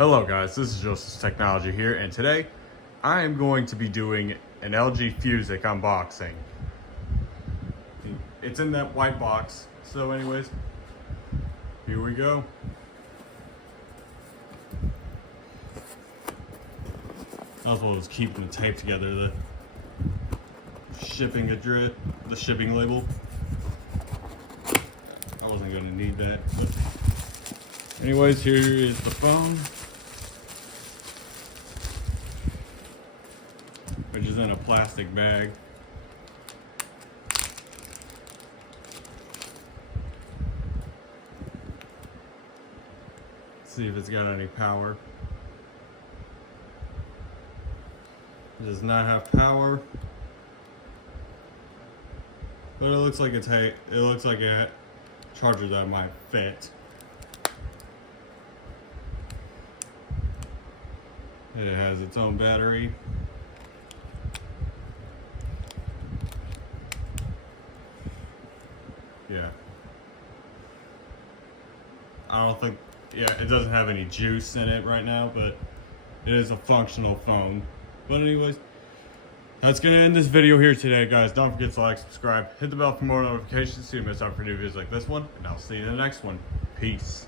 Hello guys, this is Joseph's Technology here, and today I am going to be doing an LG Fusic unboxing. It's in that white box, so anyways, here we go. That's what was keeping the tape together, the shipping address, the shipping label. I wasn't going to need that, but anyways, here is the phone, which is in a plastic bag. Let's see if it's got any power. It does not have power, but it looks like it looks like a charger that might fit. And it has its own battery. Yeah. I don't think, it doesn't have any juice in it right now, but it is a functional phone. But anyways, that's gonna end this video here today, guys. Don't forget to like, subscribe, hit the bell for more notifications so you miss out for new videos like this one, and I'll see you in the next one. Peace.